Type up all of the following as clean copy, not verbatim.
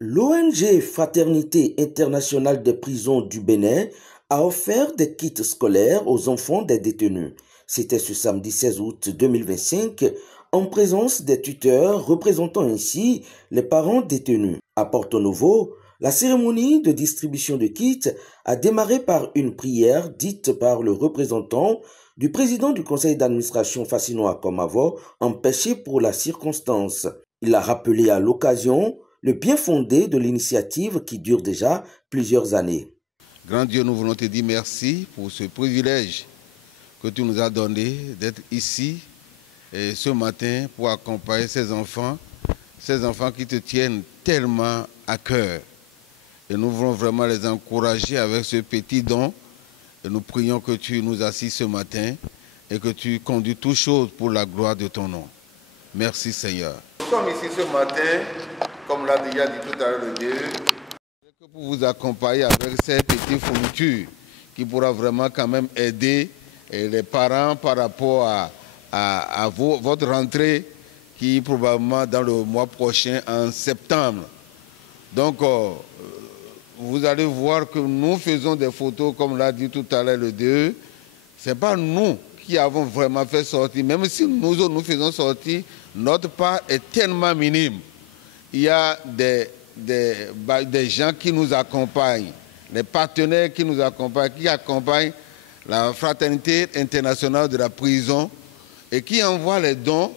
L'ONG Fraternité internationale des prisons du Bénin a offert des kits scolaires aux enfants des détenus. C'était ce samedi 16 août 2025 en présence des tuteurs représentant ainsi les parents détenus. À Porto Novo, la cérémonie de distribution de kits a démarré par une prière dite par le représentant du président du conseil d'administration Fassinoa Komavo, empêché pour la circonstance. Il a rappelé à l'occasion le bien fondé de l'initiative qui dure déjà plusieurs années. Grand Dieu, nous voulons te dire merci pour ce privilège que tu nous as donné d'être ici et ce matin pour accompagner ces enfants qui te tiennent tellement à cœur. Et nous voulons vraiment les encourager avec ce petit don. Et nous prions que tu nous assises ce matin et que tu conduis toutes choses pour la gloire de ton nom. Merci Seigneur. Nous sommes ici ce matin, comme l'a déjà dit tout à l'heure le Dieu, pour vous accompagner avec ces petites fournitures qui pourra vraiment quand même aider les parents par rapport à votre rentrée qui est probablement dans le mois prochain en septembre. Donc, vous allez voir que nous faisons des photos, comme l'a dit tout à l'heure le Dieu. Ce n'est pas nous qui avons vraiment fait sortir. Même si nous faisons sortir, notre part est tellement minime. Il y a des gens qui nous accompagnent, les partenaires qui nous accompagnent, qui accompagnent la Fraternité internationale de la prison et qui envoient les dons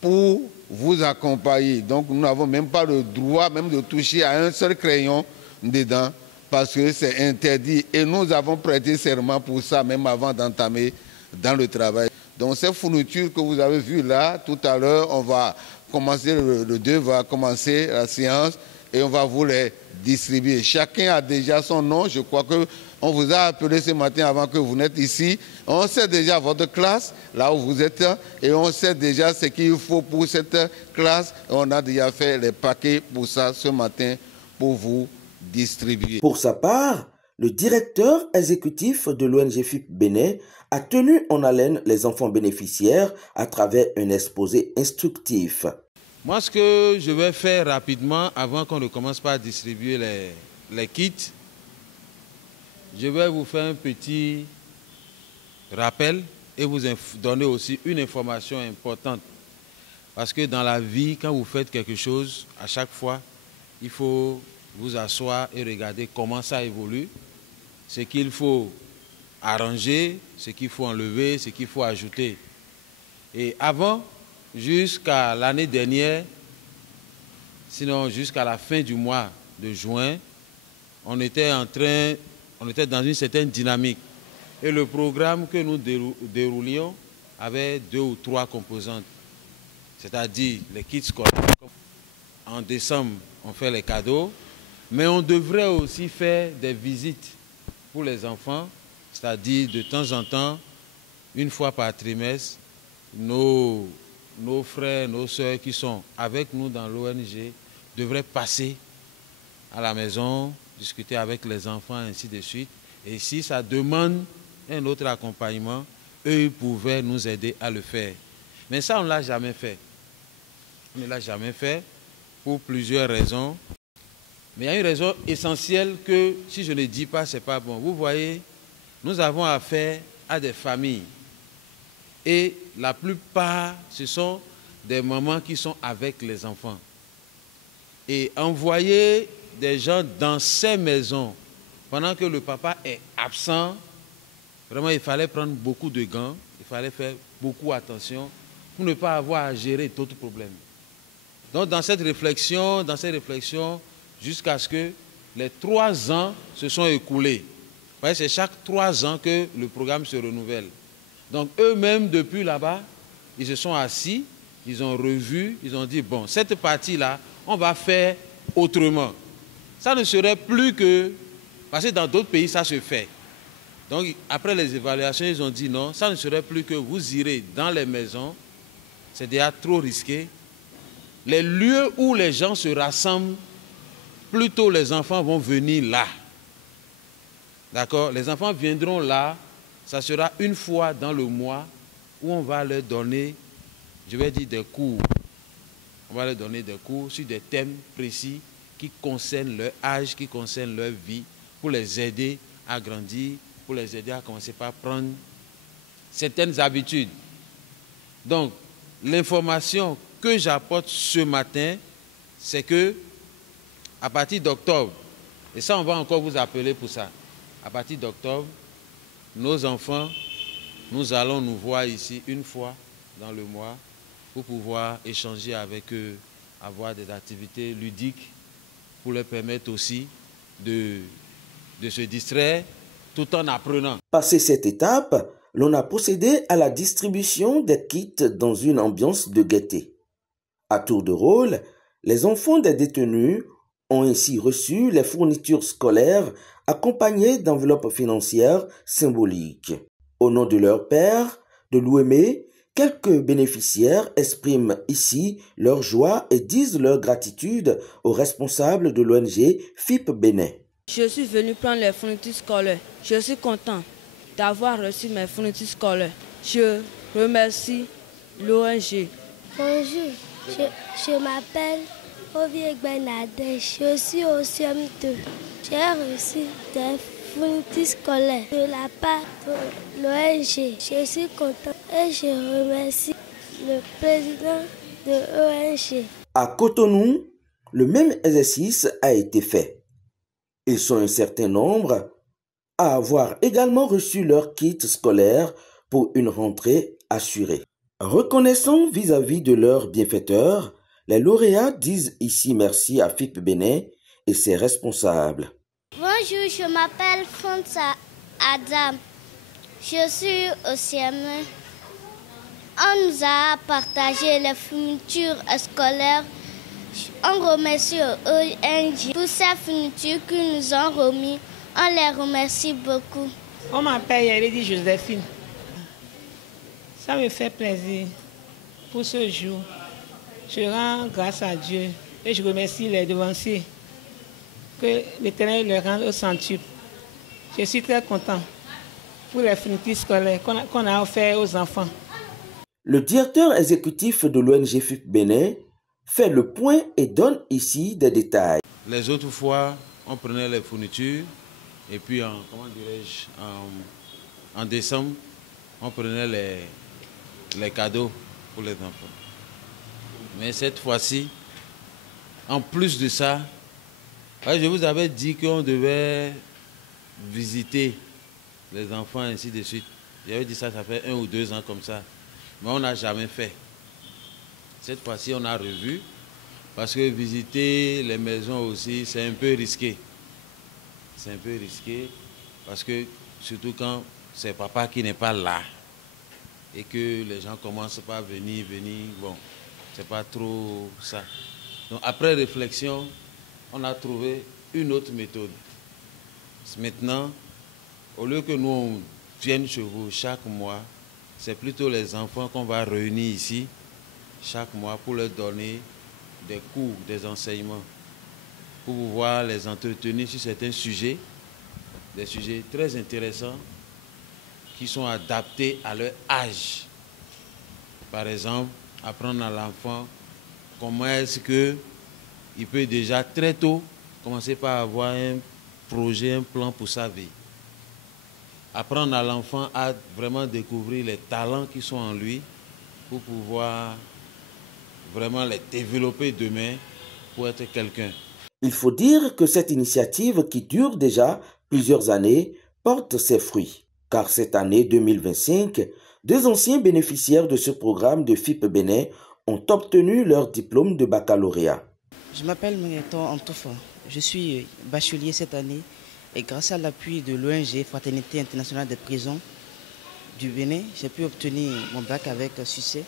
pour vous accompagner. Donc nous n'avons même pas le droit même de toucher à un seul crayon dedans parce que c'est interdit. Et nous avons prêté serment pour ça même avant d'entamer dans le travail. Donc ces fournitures que vous avez vues là, tout à l'heure, on va commencer, le 2 va commencer la séance et on va vous les distribuer. Chacun a déjà son nom. Je crois qu'on vous a appelé ce matin avant que vous n'êtes ici. On sait déjà votre classe, là où vous êtes, et on sait déjà ce qu'il faut pour cette classe. On a déjà fait les paquets pour ça ce matin pour vous distribuer. Pour sa part, le directeur exécutif de l'ONG FIP Bénin a tenu en haleine les enfants bénéficiaires à travers un exposé instructif. Moi, ce que je vais faire rapidement, avant qu'on ne commence par distribuer les kits, je vais vous faire un petit rappel et vous donner aussi une information importante. Parce que dans la vie, quand vous faites quelque chose, à chaque fois, il faut vous asseoir et regarder comment ça évolue, ce qu'il faut arranger, ce qu'il faut enlever, ce qu'il faut ajouter. Et avant, jusqu'à l'année dernière, sinon jusqu'à la fin du mois de juin, on était dans une certaine dynamique. Et le programme que nous déroulions avait 2 ou 3 composantes, c'est-à-dire les kits scolaires. En décembre, on fait les cadeaux, mais on devrait aussi faire des visites pour les enfants, c'est-à-dire de temps en temps, une fois par trimestre, nos frères, nos sœurs qui sont avec nous dans l'ONG devraient passer à la maison, discuter avec les enfants, ainsi de suite. Et si ça demande un autre accompagnement, eux pouvaient nous aider à le faire. Mais ça, on ne l'a jamais fait. On ne l'a jamais fait pour plusieurs raisons. Mais il y a une raison essentielle que, si je ne dis pas, ce n'est pas bon. Vous voyez, nous avons affaire à des familles. Et la plupart, ce sont des mamans qui sont avec les enfants. Et envoyer des gens dans ces maisons pendant que le papa est absent, vraiment il fallait prendre beaucoup de gants, il fallait faire beaucoup attention pour ne pas avoir à gérer d'autres problèmes. Donc dans cette réflexion, jusqu'à ce que les 3 ans se sont écoulés. Vous voyez, c'est chaque 3 ans que le programme se renouvelle. Donc eux-mêmes, depuis là-bas, ils se sont assis, ils ont revu, ils ont dit, bon, cette partie-là, on va faire autrement. Ça ne serait plus que... Parce que dans d'autres pays, ça se fait. Donc après les évaluations, ils ont dit, non, ça ne serait plus que vous irez dans les maisons, c'est déjà trop risqué. Les lieux où les gens se rassemblent, plutôt les enfants vont venir là. D'accord? Les enfants viendront là. Ça sera une fois dans le mois où on va leur donner, je vais dire des cours. On va leur donner des cours sur des thèmes précis qui concernent leur âge, qui concernent leur vie, pour les aider à grandir, pour les aider à commencer par prendre certaines habitudes. Donc, l'information que j'apporte ce matin, c'est que à partir d'octobre, et ça on va encore vous appeler pour ça, à partir d'octobre, nos enfants, nous allons nous voir ici une fois dans le mois pour pouvoir échanger avec eux, avoir des activités ludiques pour leur permettre aussi de se distraire tout en apprenant. Passé cette étape, l'on a procédé à la distribution des kits dans une ambiance de gaieté. À tour de rôle, les enfants des détenus ont ainsi reçu les fournitures scolaires accompagnées d'enveloppes financières symboliques. Au nom de leur père, de l'OUEME, quelques bénéficiaires expriment ici leur joie et disent leur gratitude aux responsables de l'ONG FIP Bénin. Je suis venu prendre les fournitures scolaires. Je suis content d'avoir reçu mes fournitures scolaires. Je remercie l'ONG. Bonjour, je m'appelle Ovie Bernadette. Je suis au CM2. J'ai reçu des fournitures scolaires de la part de l'ONG. Je suis content et je remercie le président de l'ONG. À Cotonou, le même exercice a été fait. Ils sont un certain nombre à avoir également reçu leur kit scolaire pour une rentrée assurée. Reconnaissant vis-à-vis de leurs bienfaiteurs, les lauréats disent ici merci à FIP Bénin et ses responsables. Bonjour, je m'appelle Fonsa Adam. Je suis au CM1. On nous a partagé les fournitures scolaires. On remercie ONG pour ces fournitures qu'ils nous ont remis. On les remercie beaucoup. On m'appelle Yéridi Joséphine. Ça me fait plaisir pour ce jour. Je rends grâce à Dieu et je remercie les devanciers. Que l'Éternel leur rende au centuple. Je suis très content pour les fournitures scolaires qu'on a offertes aux enfants. Le directeur exécutif de l'ONG FIP Bénin fait le point et donne ici des détails. Les autres fois, on prenait les fournitures et puis en décembre, on prenait les cadeaux pour les enfants. Mais cette fois-ci, en plus de ça, je vous avais dit qu'on devait visiter les enfants ainsi de suite. J'avais dit ça fait 1 ou 2 ans comme ça. Mais on n'a jamais fait. Cette fois-ci, on a revu. Parce que visiter les maisons aussi, c'est un peu risqué. C'est un peu risqué parce que surtout quand c'est papa qui n'est pas là et que les gens commencent par venir, bon, c'est pas trop ça. Donc après réflexion, on a trouvé une autre méthode. Maintenant, au lieu que nous on vienne chez vous chaque mois, c'est plutôt les enfants qu'on va réunir ici chaque mois pour leur donner des cours, des enseignements, pour pouvoir les entretenir sur certains sujets, des sujets très intéressants qui sont adaptés à leur âge. Par exemple, apprendre à l'enfant comment est-ce qu'il peut déjà très tôt commencer par avoir un projet, un plan pour sa vie. Apprendre à l'enfant à vraiment découvrir les talents qui sont en lui pour pouvoir vraiment les développer demain pour être quelqu'un. Il faut dire que cette initiative qui dure déjà plusieurs années porte ses fruits. Car cette année 2025, 2 anciens bénéficiaires de ce programme de FIP Bénin ont obtenu leur diplôme de baccalauréat. Je m'appelle Mériton Antofa. Je suis bachelier cette année et grâce à l'appui de l'ONG Fraternité Internationale des Prisons du Bénin, j'ai pu obtenir mon bac avec succès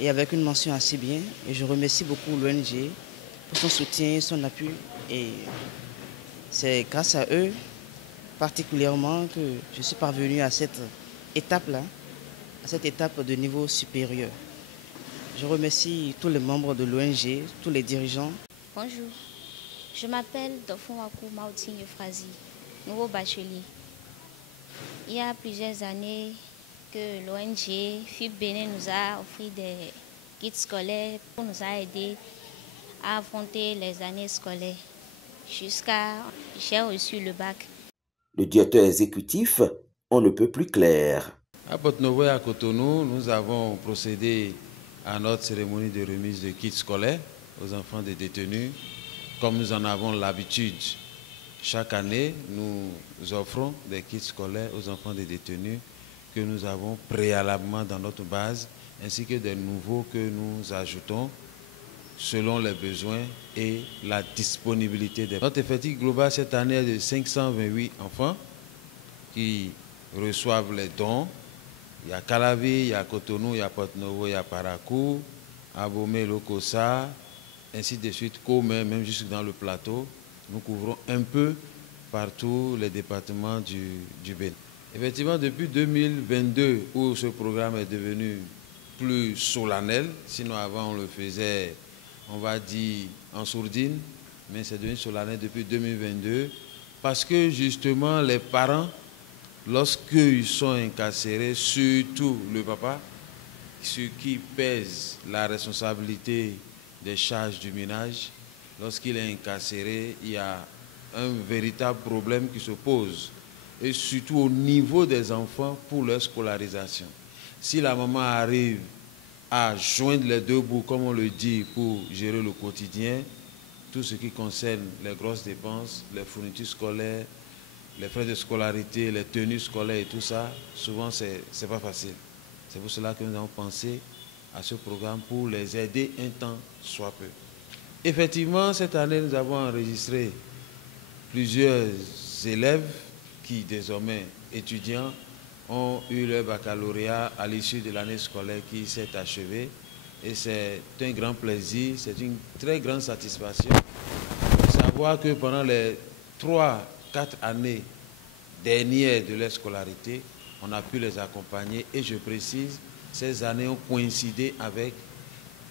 et avec une mention assez bien. Et je remercie beaucoup l'ONG pour son soutien, son appui. Et c'est grâce à eux particulièrement que je suis parvenu à cette étape-là, à cette étape de niveau supérieur. Je remercie tous les membres de l'ONG, tous les dirigeants. Bonjour, je m'appelle Dofonwaku Maouti Euphrasie, nouveau bachelier. Il y a plusieurs années que l'ONG FIP Bénin nous a offert des guides scolaires pour nous aider à affronter les années scolaires jusqu'à j'ai reçu le bac. Le directeur exécutif, on ne peut plus clair. À Porto-Novo et à Cotonou, nous avons procédé à notre cérémonie de remise de kits scolaires aux enfants des détenus. Comme nous en avons l'habitude, chaque année, nous offrons des kits scolaires aux enfants des détenus que nous avons préalablement dans notre base, ainsi que des nouveaux que nous ajoutons selon les besoins et la disponibilité des... Notre effectif global cette année est de 528 enfants qui reçoivent les dons. Il y a Calavi, il y a Cotonou, il y a Porto-Novo, il y a Parakou, Abomey, Lokossa, ainsi de suite, Komé, même jusque dans le plateau. Nous couvrons un peu partout les départements du Bénin. Effectivement, depuis 2022, où ce programme est devenu plus solennel, sinon avant on le faisait, on va dire, en sourdine, mais c'est devenu solennel depuis 2022, parce que justement les parents, lorsqu'ils sont incarcérés, surtout le papa, sur qui pèse la responsabilité des charges du ménage, lorsqu'il est incarcéré, il y a un véritable problème qui se pose, et surtout au niveau des enfants pour leur scolarisation. Si la maman arrive à joindre les deux bouts, comme on le dit, pour gérer le quotidien, tout ce qui concerne les grosses dépenses, les fournitures scolaires, les frais de scolarité, les tenues scolaires et tout ça, souvent c'est pas facile. C'est pour cela que nous avons pensé à ce programme pour les aider un temps soit peu. Effectivement, cette année, nous avons enregistré plusieurs élèves qui, désormais étudiants, ont eu leur baccalauréat à l'issue de l'année scolaire qui s'est achevée. Et c'est un grand plaisir, c'est une très grande satisfaction de savoir que pendant les 3-4 années dernières de leur scolarité, on a pu les accompagner. Et je précise, ces années ont coïncidé avec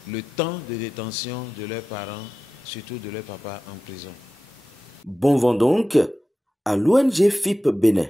le temps de détention de leurs parents, surtout de leur papa en prison. Bon vent donc à l'ONG FIP Bénin.